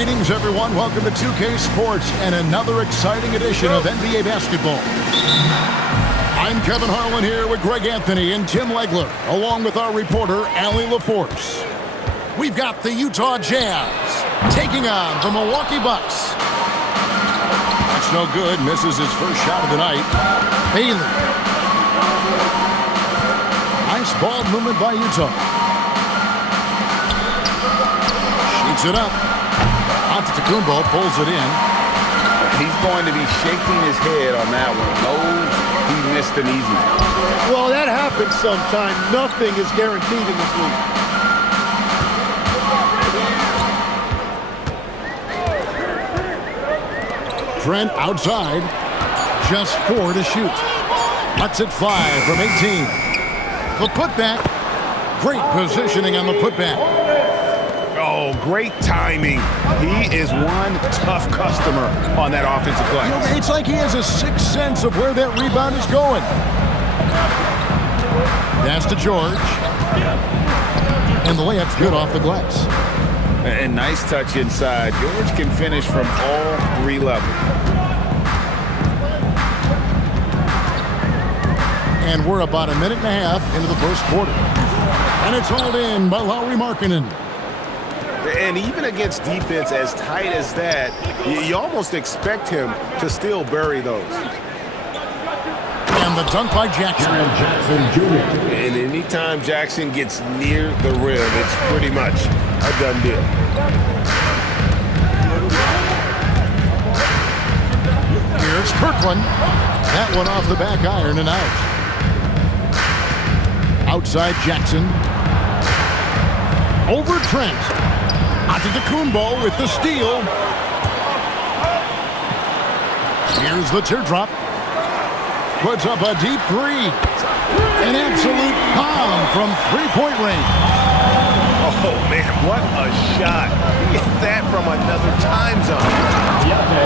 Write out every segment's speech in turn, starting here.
Greetings, everyone. Welcome to 2K Sports and another exciting edition of NBA basketball. I'm Kevin Harlan here with Greg Anthony and Tim Legler, along with our reporter, Allie LaForce. We've got the Utah Jazz taking on the Milwaukee Bucks. That's no good. Misses his first shot of the night. Bailey. Nice ball movement by Utah. Shoots it up. Antetokounmpo pulls it in. He's going to be shaking his head on that one. Knows he missed an easy one. Well, that happens sometime. Nothing is guaranteed in this league. Trent outside. Just 4 to shoot. Lets it fly from 18. The putback. Great positioning on the putback. Oh, great timing. He is one tough customer on that offensive play. It's like he has a sixth sense of where that rebound is going. Pass to George. And the layup's good off the glass. And nice touch inside. George can finish from all 3 levels. And we're about a minute and a half into the first quarter. And it's hauled in by Lauri Markkanen. And even against defense as tight as that, you almost expect him to still bury those. And the dunk by Jackson. And anytime Jackson gets near the rim, it's pretty much a done deal. Here's Kirkland. That one off the back iron and out. Outside Jackson. Over Trent. Antetokounmpo with the steal. Here's the teardrop. Puts up a deep 3. An absolute bomb from three-point range. Oh, man, what a shot. He hit that from another time zone.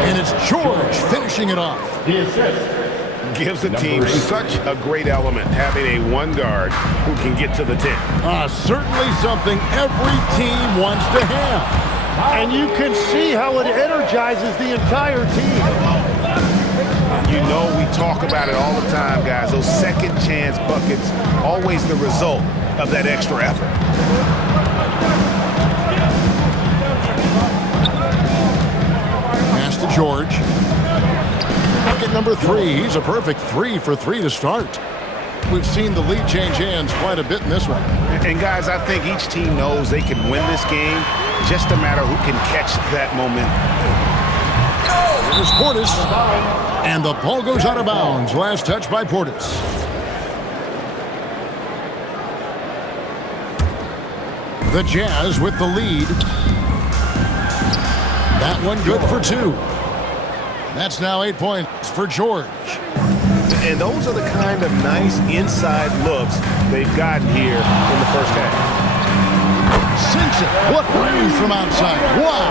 And it's George finishing it off. The assist. Gives the team such a great element, having a one guard who can get to the 10. Certainly something every team wants to have. And you can see how it energizes the entire team. You know we talk about it all the time, guys. Those second chance buckets, always the result of that extra effort. Pass to George. Bucket number 3. He's a perfect 3 for 3 to start. We've seen the lead change hands quite a bit in this one. And guys, I think each team knows they can win this game. Just a matter who can catch that momentum. Here's Portis. And the ball goes out of bounds. Last touch by Portis. The Jazz with the lead. That one good for 2. That's now 8 points for George. And those are the kind of nice inside looks they've gotten here in the first half. Sinks it. What range from outside. Wow.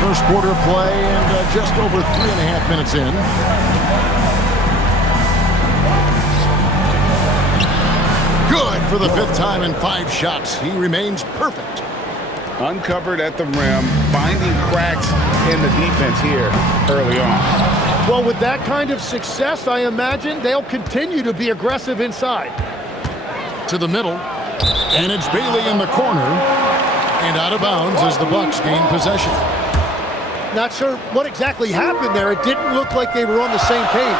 First quarter play and just over 3.5 minutes in. Good for the 5th time in 5 shots. He remains perfect. Uncovered at the rim, finding cracks in the defense here early on. Well, with that kind of success, I imagine they'll continue to be aggressive inside. To the middle, and it's Bailey in the corner, and out of bounds as the Bucks gain possession. Not sure what exactly happened there. It didn't look like they were on the same page.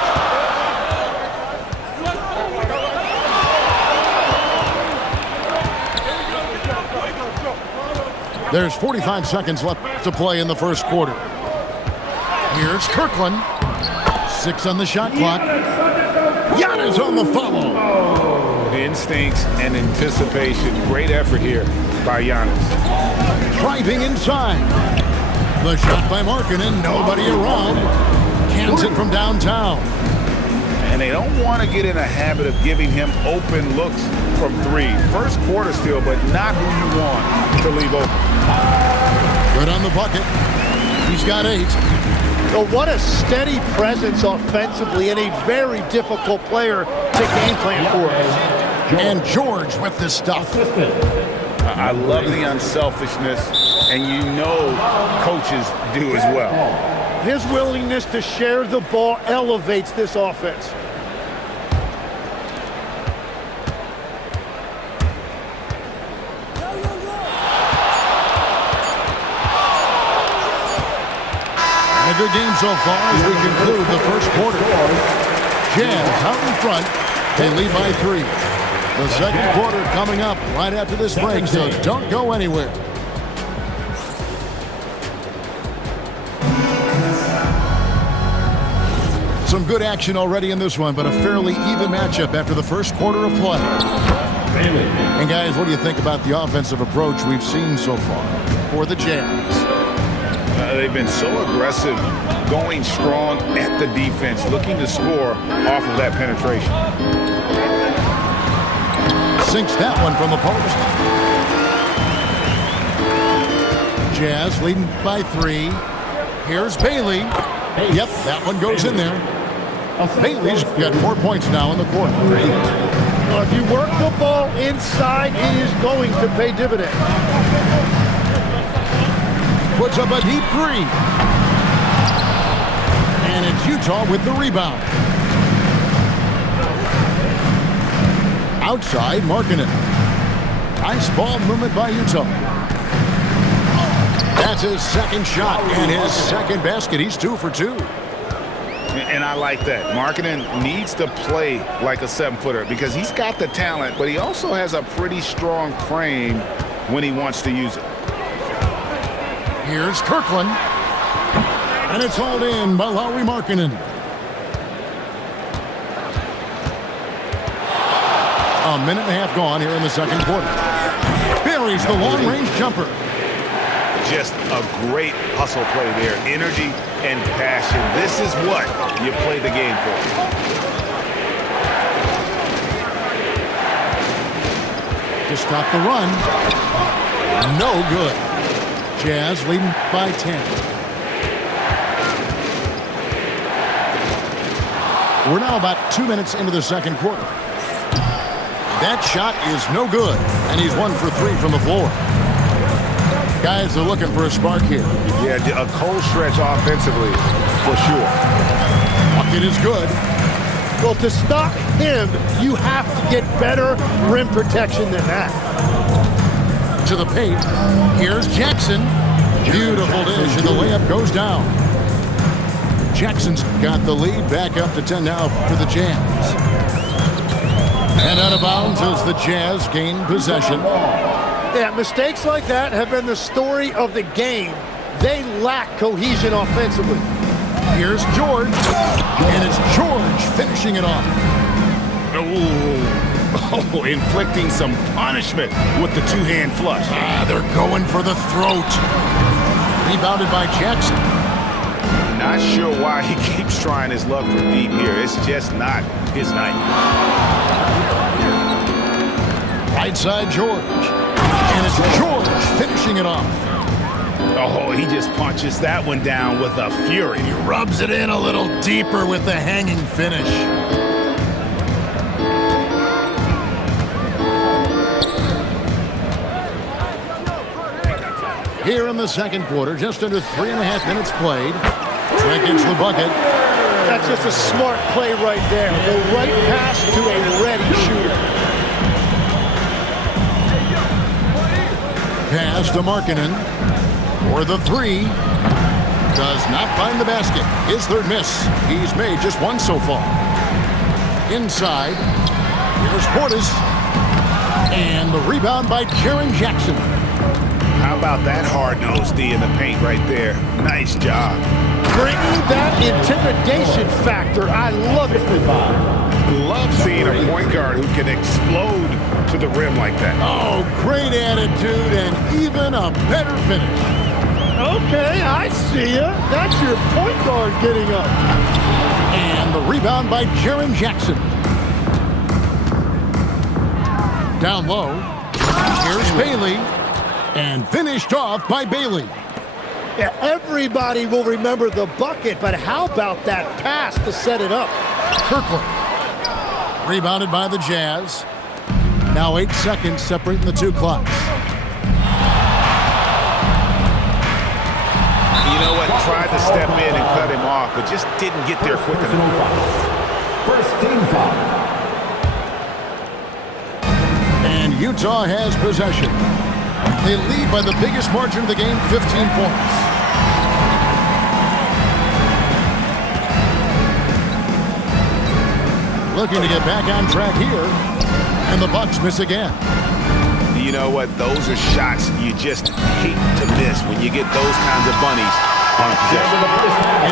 There's 45 seconds left to play in the first quarter. Here's Kirkland. 6 on the shot clock. Giannis on the follow. Instincts and anticipation. Great effort here by Giannis. Driving inside. The shot by Markkanen. Nobody around. Cans it from downtown. And they don't want to get in a habit of giving him open looks from 3. First quarter still, but not who you want to leave open. Good on the bucket. He's got 8. So what a steady presence offensively and a very difficult player to game plan for. And George with the stuff. I love the unselfishness and you know coaches do as well. His willingness to share the ball elevates this offense. A good game so far as we conclude the first quarter. Jazz out in front. They lead by 3. The second quarter coming up right after this break, so don't go anywhere. Some good action already in this one, but a fairly even matchup after the first quarter of play. And guys, what do you think about the offensive approach we've seen so far for the Jazz? They've been so aggressive, going strong at the defense, looking to score off of that penetration. Sinks that one from the post. Jazz leading by 3. Here's Bailey. Yep, that one goes in there. Bailey's got 4 points now in the quarter. Well, if you work the ball inside, it is going to pay dividends. Puts up a deep 3. And it's Utah with the rebound. Outside, Markkanen. Nice ball movement by Utah. That's his second shot and his second basket. He's 2 for 2. And I like that. Markkanen needs to play like a 7-footer because he's got the talent, but he also has a pretty strong frame when he wants to use it. Here's Kirkland. And it's hauled in by Lauri Markkanen. A minute and a half gone here in the second quarter. Buries the long-range jumper. Just a great hustle play there. Energy and passion. This is what you play the game for. To stop the run. No good. Jazz leading by 10. We're now about 2 minutes into the second quarter. That shot is no good, and he's 1 for 3 from the floor. Guys are looking for a spark here. Yeah, a cold stretch offensively, for sure. Bucket is good. Well, to stop him, you have to get better rim protection than that. To the paint. Here's Jackson. Beautiful dish, and the layup goes down. Jackson's got the lead back up to 10 now for the Jazz. And out of bounds as the Jazz gain possession. Yeah, mistakes like that have been the story of the game. They lack cohesion offensively. Here's George. And it's George finishing it off. Oh, inflicting some punishment with the two-hand flush. They're going for the throat. Rebounded by Jackson. Not sure why he keeps trying his luck from deep here. It's just not his night. Right side, George. And it's George finishing it off. Oh, he just punches that one down with a fury. He rubs it in a little deeper with the hanging finish. Here in the second quarter, just under 3.5 minutes played. Trent gets the bucket. That's just a smart play right there. The right pass to a ready shooter. Pass to Markkanen for the 3. Does not find the basket. His third miss. He's made just 1 so far. Inside. Here's Portis. And the rebound by Jaren Jackson. How about that hard-nosed D in the paint right there? Nice job. Bringing that intimidation factor. I love it. Love seeing a point guard who can explode to the rim like that. Oh, great attitude and even a better finish. Okay, I see ya. That's your point guard getting up. And the rebound by Jaren Jackson. Down low. Here's Bailey. And finished off by Bailey. Yeah, everybody will remember the bucket, but how about that pass to set it up? Kirkland. Rebounded by the Jazz. Now 8 seconds separating the two clocks. tried to step in and cut him off, but just didn't get there quick enough. First team foul. And Utah has possession. They lead by the biggest margin of the game, 15 points. Looking to get back on track here. And the Bucks miss again. You know what? Those are shots you just hate to miss when you get those kinds of bunnies on a possession.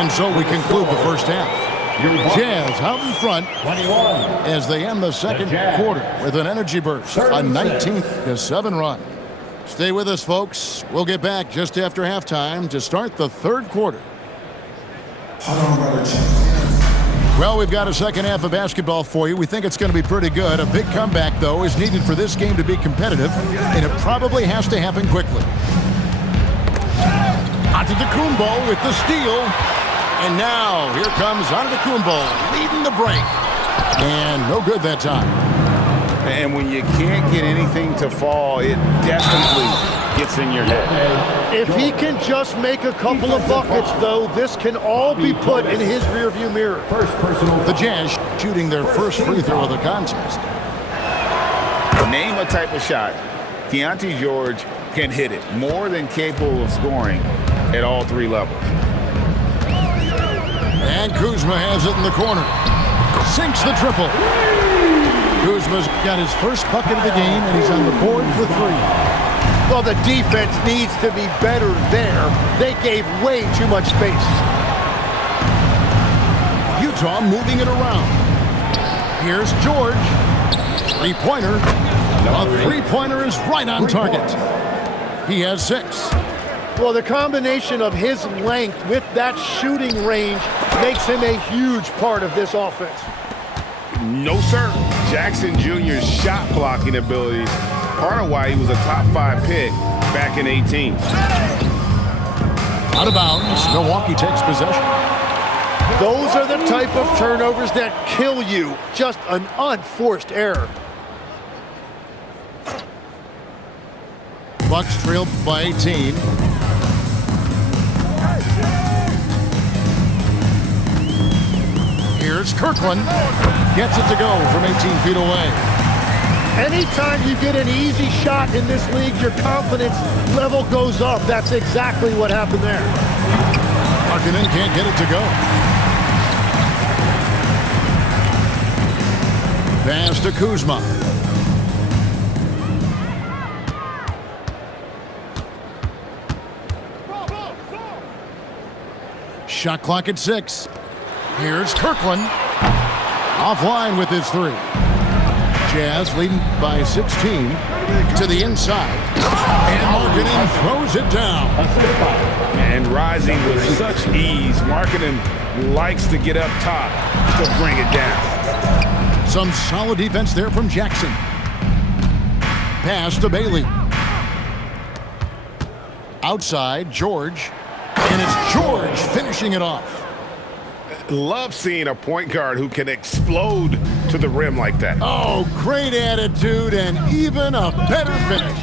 And so we conclude the first half. Jazz out in front 21. as they end the second quarter with an energy burst, a 19-7 run. Stay with us, folks. We'll get back just after halftime to start the third quarter. Well, we've got a second half of basketball for you. We think it's going to be pretty good. A big comeback, though, is needed for this game to be competitive, and it probably has to happen quickly. Antetokounmpo with the steal. And now, here comes Antetokounmpo leading the break. And no good that time. And when you can't get anything to fall, it definitely gets in your head. If he can just make a couple of buckets, though, this can all be put in his rearview mirror. First personal. The Jazz shooting their first free throw of the contest. Name a type of shot. Keontae George can hit it, more than capable of scoring at all three levels. And Kuzma has it in the corner. Sinks the triple. Kuzma's got his first bucket of the game, and he's on the board for three. Well, the defense needs to be better there. They gave way too much space. Utah moving it around. Here's George. Three-pointer. A three-pointer is right on target. He has 6. Well, the combination of his length with that shooting range makes him a huge part of this offense. No, sir. Jackson Jr.'s shot blocking abilities, part of why he was a top 5 pick back in 18. Out of bounds. Milwaukee takes possession. Those are the type of turnovers that kill you. Just an unforced error. Bucks trail by 18. Here's Kirkland. Gets it to go from 18 feet away. Anytime you get an easy shot in this league, your confidence level goes up. That's exactly what happened there. Markkanen can't get it to go. Pass to Kuzma. Shot clock at 6. Here's Kirkland. Offline with his 3. Jazz leading by 16 to the inside. And Markkanen throws it down. And rising with such ease, Markkanen likes to get up top to bring it down. Some solid defense there from Jackson. Pass to Bailey. Outside, George. And it's George finishing it off. Love seeing a point guard who can explode to the rim like that. Oh, great attitude and even a better finish.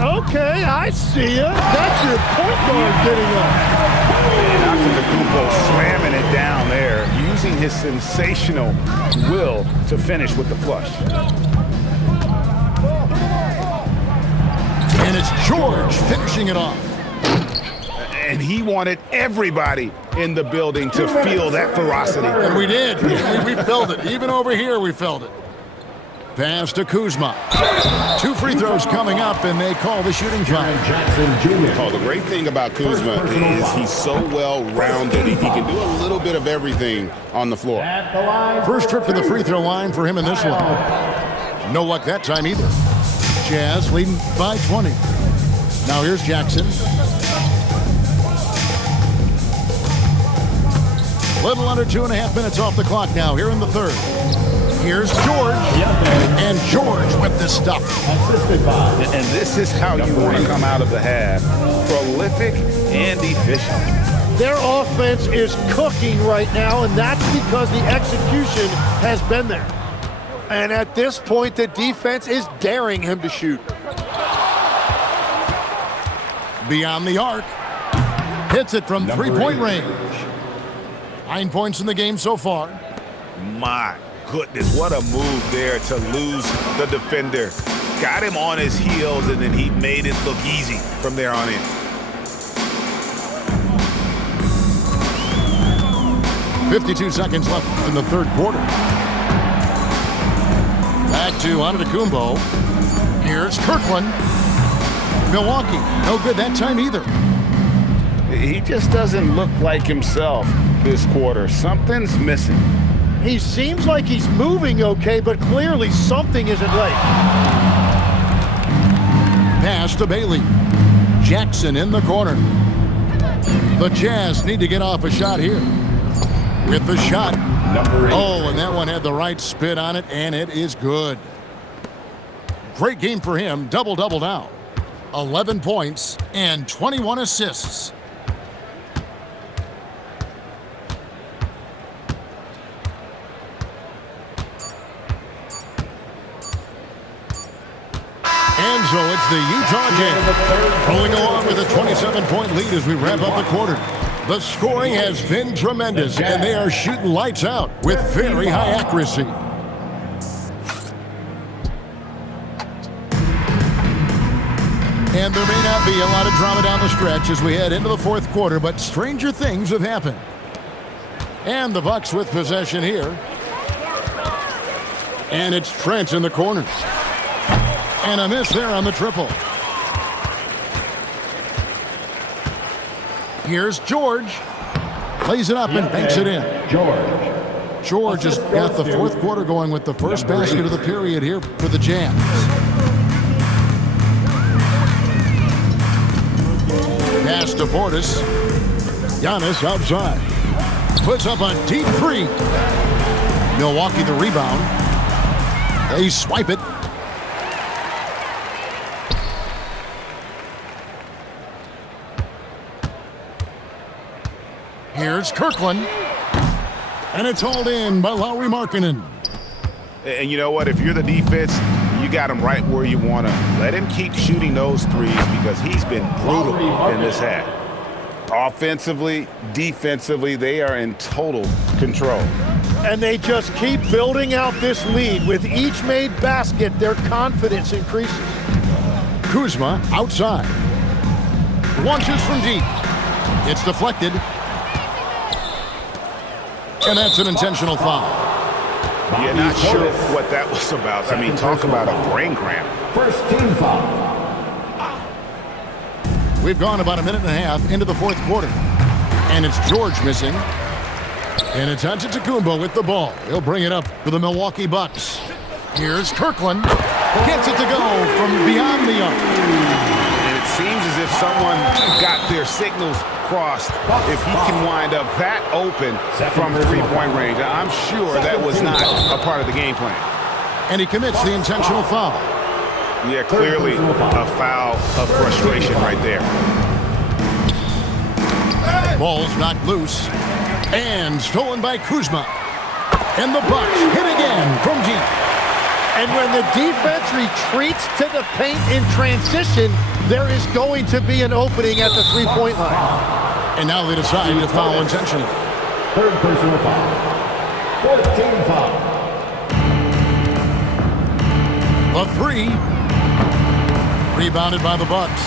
Okay, I see you. That's your point guard getting up. And Antetokounmpo slamming it down there, using his sensational will to finish with the flush. And it's George finishing it off. And he wanted everybody in the building to feel that ferocity. And we did. We felt it. Even over here, we felt it. Pass to Kuzma. 2 free throws coming up, and they call the shooting foul. Oh, the great thing about Kuzma is he's so well-rounded. He can do a little bit of everything on the floor. First trip to the free throw line for him in this one. No luck that time either. Jazz leading by 20. Now here's Jackson. Little under 2.5 minutes off the clock now here in the third. Here's George. And George with the stuff. And this is how you want to come out of the half. Prolific and efficient. Their offense is cooking right now, and that's because the execution has been there. And at this point, the defense is daring him to shoot. Beyond the arc. Hits it from three-point range. 9 points in the game so far. My goodness, what a move there to lose the defender. Got him on his heels, and then he made it look easy from there on in. 52 seconds left in the third quarter. Back to Antetokounmpo. Here's Kirkland. Milwaukee, no good that time either. He just doesn't look like himself this quarter. Something's missing. He seems like he's moving okay, but clearly something isn't right. Pass to Bailey. Jackson in the corner. The Jazz need to get off a shot here. With the shot. Oh, and that one had the right spin on it, and it is good. Great game for him. Double-double now. 11 points and 21 assists. And so it's the Utah Jazz rolling along with a 27-point lead as we wrap up the quarter. The scoring has been tremendous, and they are shooting lights out with very high accuracy. And there may not be a lot of drama down the stretch as we head into the fourth quarter, but stranger things have happened. And the Bucks with possession here. And it's Trent in the corner. And a miss there on the triple. Here's George. Plays it up and banks it in. George has got the fourth quarter going with the first basket of the period here for the Jazz. Pass to Portis. Giannis outside. Puts up a deep three. Milwaukee the rebound. They swipe it. Here's Kirkland. And it's hauled in by Lauri Markkanen. And you know what? If you're the defense, you got him right where you want him. Let him keep shooting those threes because he's been brutal in this half. Offensively, defensively, they are in total control. And they just keep building out this lead. With each made basket, their confidence increases. Kuzma outside. Launches from deep. It's deflected. And that's an intentional foul. Yeah, not sure what that was about. I mean, talk about a brain cramp. First team foul. We've gone about a minute and a half into the fourth quarter. And it's George missing. And it's Antetokounmpo with the ball. He'll bring it up for the Milwaukee Bucks. Here's Kirkland. Gets it to go from beyond the arc. And it seems as if someone got their signals crossed. If he can wind up that open from three-point range, I'm sure that was not a part of the game plan. And he commits the intentional foul. Yeah, clearly a foul of frustration right there. Ball's knocked loose and stolen by Kuzma. And the Bucks hit again from deep. And when the defense retreats to the paint in transition, there is going to be an opening at the three-point line. And now they decide to foul intentionally. Third personal foul. Fourth team foul. A three. Rebounded by the Bucks.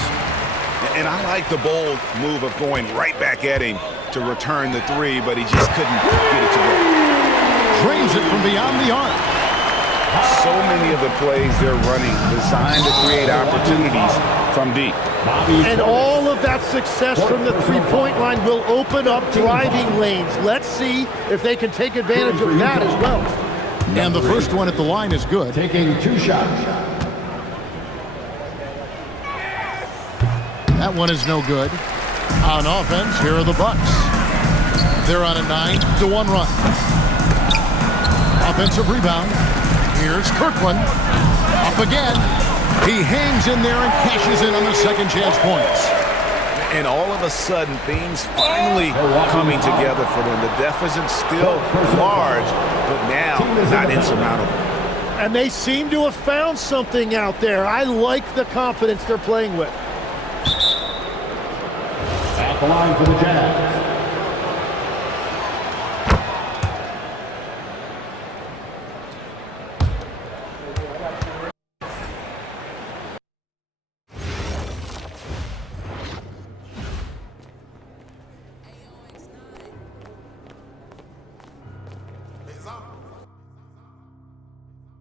And I like the bold move of going right back at him to return the three, but he just couldn't get it to go. Drains it from beyond the arc. So many of the plays they're running designed to create opportunities from deep. And all of that success from the three-point line will open up driving lanes. Let's see if they can take advantage of that as well. And the first one at the line is good. Taking two shots. That one is no good. On offense, here are the Bucks. They're on a 9-1 run. Offensive rebound. Here's Kirkland. Up again. He hangs in there and cashes in on the second chance points. And all of a sudden, things finally coming together for them. The deficit's still large, but now not insurmountable. And they seem to have found something out there. I like the confidence they're playing with. the line for the Jazz,